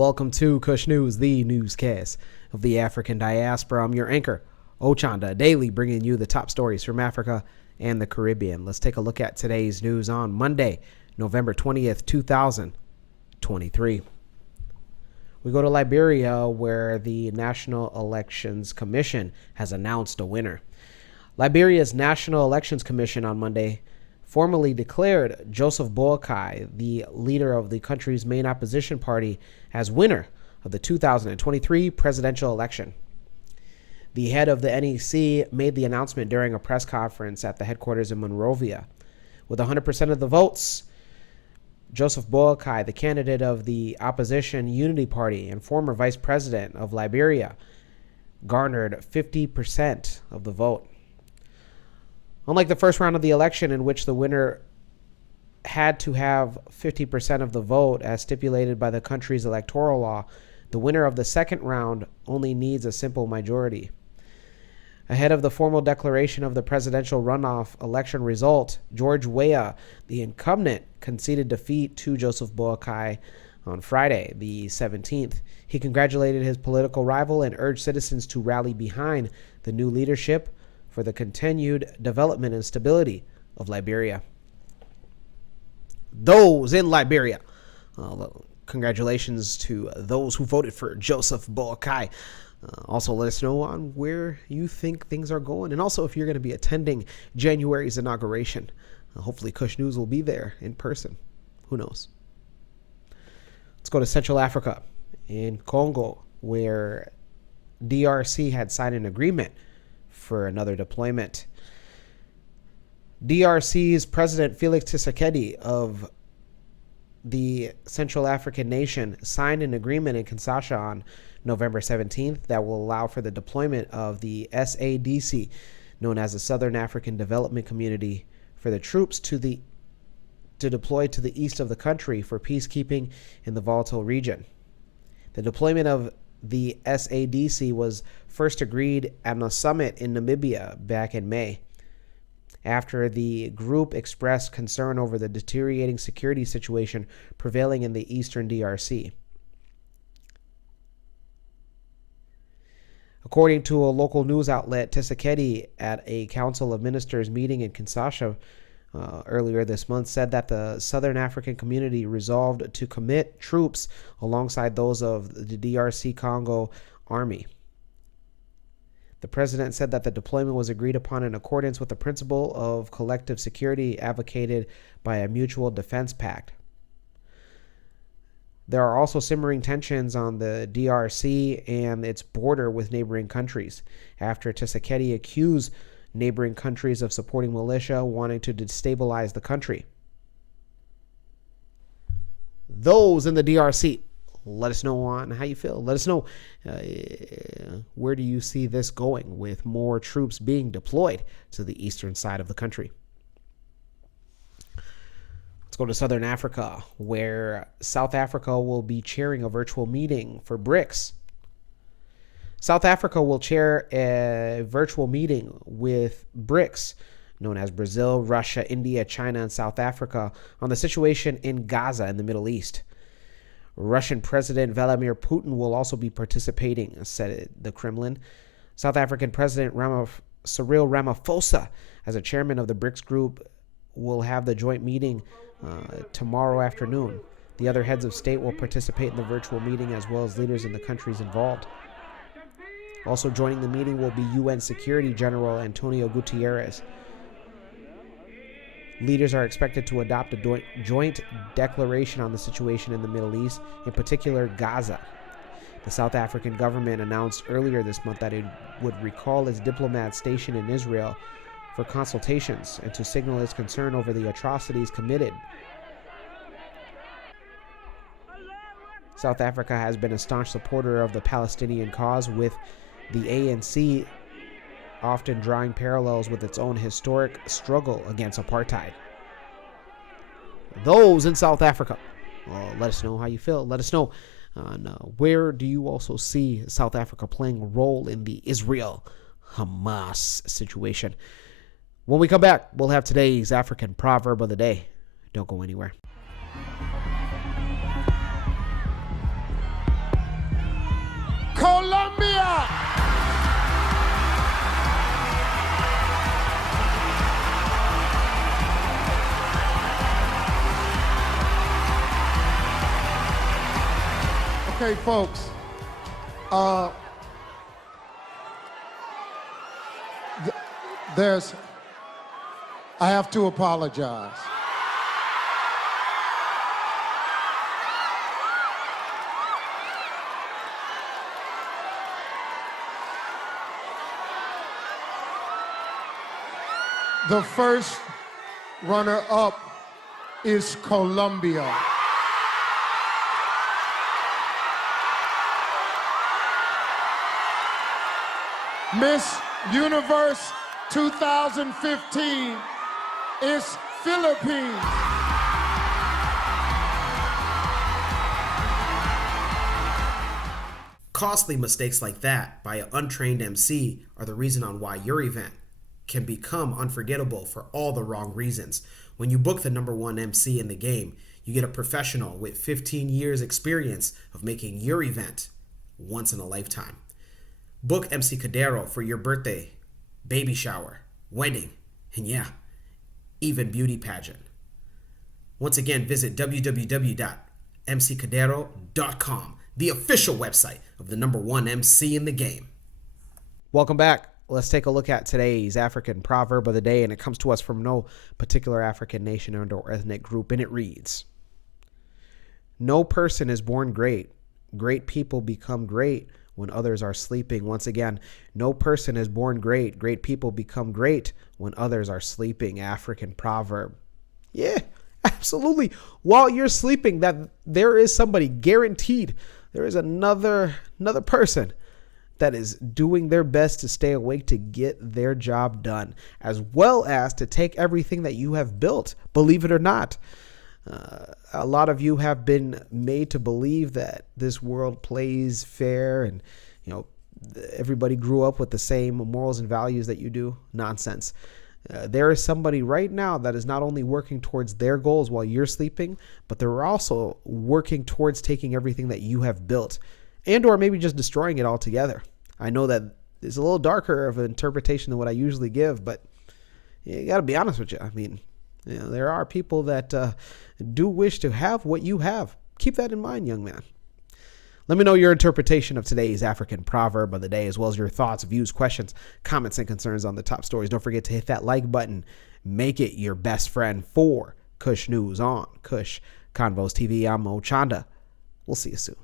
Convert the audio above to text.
Welcome to Kush News, the newscast of the African diaspora. I'm your anchor, Ochanda, daily bringing you the top stories from Africa and the Caribbean. Let's take a look at today's news on Monday, November 20th, 2023. We go to Liberia, where the National Elections Commission has announced a winner. Liberia's National Elections Commission on Monday formally declared Joseph Boakai, the leader of the country's main opposition party, as winner of the 2023 presidential election. The head of the NEC made the announcement during a press conference at the headquarters in Monrovia. With 100% of the votes, Joseph Boakai, the candidate of the opposition Unity Party and former vice president of Liberia, garnered 50% of the vote. Unlike the first round of the election, in which the winner had to have 50% of the vote as stipulated by the country's electoral law, the winner of the second round only needs a simple majority. Ahead of the formal declaration of the presidential runoff election result, George Weah, the incumbent, conceded defeat to Joseph Boakai on Friday, the 17th. He congratulated his political rival and urged citizens to rally behind the new leadership for the continued development and stability of Liberia. Those in Liberia, congratulations to those who voted for Joseph Boakai. Also, let us know on where you think things are going, and also if you're going to be attending January's inauguration. Hopefully Kush News will be there in person. Who knows? Let's go to Central Africa, in Congo, where DRC had signed an agreement for another deployment. DRC's President Felix Tshisekedi of the Central African nation signed an agreement in Kinshasa on November 17th that will allow for the deployment of the SADC, known as the Southern African Development Community, for the troops to deploy to the east of the country for peacekeeping in the volatile region. The deployment of the SADC was first agreed at a summit in Namibia back in May, after the group expressed concern over the deteriorating security situation prevailing in the eastern DRC. According to a local news outlet, Tshisekedi, at a Council of Ministers meeting in Kinshasa earlier this month, said that the Southern African community resolved to commit troops alongside those of the DRC Congo Army. The president said that the deployment was agreed upon in accordance with the principle of collective security advocated by a mutual defense pact. There are also simmering tensions on the DRC and its border with neighboring countries, after Tshisekedi accused neighboring countries of supporting militia wanting to destabilize the country. Those in the DRC, let us know on how you feel. Let us know where do you see this going with more troops being deployed to the eastern side of the country. Let's go to Southern Africa, where South Africa will be chairing a virtual meeting for BRICS. South Africa will chair a virtual meeting with BRICS, known as Brazil, Russia, India, China, and South Africa, on the situation in Gaza and the Middle East. Russian President Vladimir Putin will also be participating, said the Kremlin. South African President Cyril Ramaphosa, as a chairman of the BRICS group, will have the joint meeting tomorrow afternoon. The other heads of state will participate in the virtual meeting, as well as leaders in the countries involved. Also joining the meeting will be UN Security General Antonio Guterres. Leaders are expected to adopt a joint declaration on the situation in the Middle East, in particular Gaza. The South African government announced earlier this month that it would recall its diplomats stationed in Israel for consultations and to signal its concern over the atrocities committed. South Africa has been a staunch supporter of the Palestinian cause, with the ANC often drawing parallels with its own historic struggle against apartheid. Those in South Africa, let us know how you feel. Let us know where do you also see South Africa playing a role in the Israel-Hamas situation. When we come back, we'll have today's African proverb of the day. Don't go anywhere. Colombia. Okay, folks. I have to apologize. The first runner-up is Colombia. Miss Universe 2015 is Philippines. Costly mistakes like that by an untrained MC are the reason on why your event can become unforgettable for all the wrong reasons. When you book the #1 MC in the game, you get a professional with 15 years experience of making your event once in a lifetime. Book MC Cadero for your birthday, baby shower, wedding, and yeah, even beauty pageant. Once again, visit www.mccadero.com, the official website of the #1 MC in the game. Welcome back. Let's take a look at today's African proverb of the day, and it comes to us from no particular African nation or ethnic group, and it reads, "No person is born great. Great people become great when others are sleeping." Once again, no person is born great. Great people become great when others are sleeping. African proverb. Yeah, absolutely. While you're sleeping, that there is somebody guaranteed. There is another person that is doing their best to stay awake to get their job done, as well as to take everything that you have built, believe it or not. A lot of you have been made to believe that this world plays fair and, everybody grew up with the same morals and values that you do. Nonsense. There is somebody right now that is not only working towards their goals while you're sleeping, but they're also working towards taking everything that you have built and or maybe just destroying it altogether. I know that it's a little darker of an interpretation than what I usually give, but you got to be honest with you. I mean, there are people that do wish to have what you have. Keep that in mind, young man. Let me know your interpretation of today's African proverb of the day, as well as your thoughts, views, questions, comments, and concerns on the top stories. Don't forget to hit that like button. Make it your best friend for Kush News on Kush Convos TV. I'm Mo Chanda. We'll see you soon.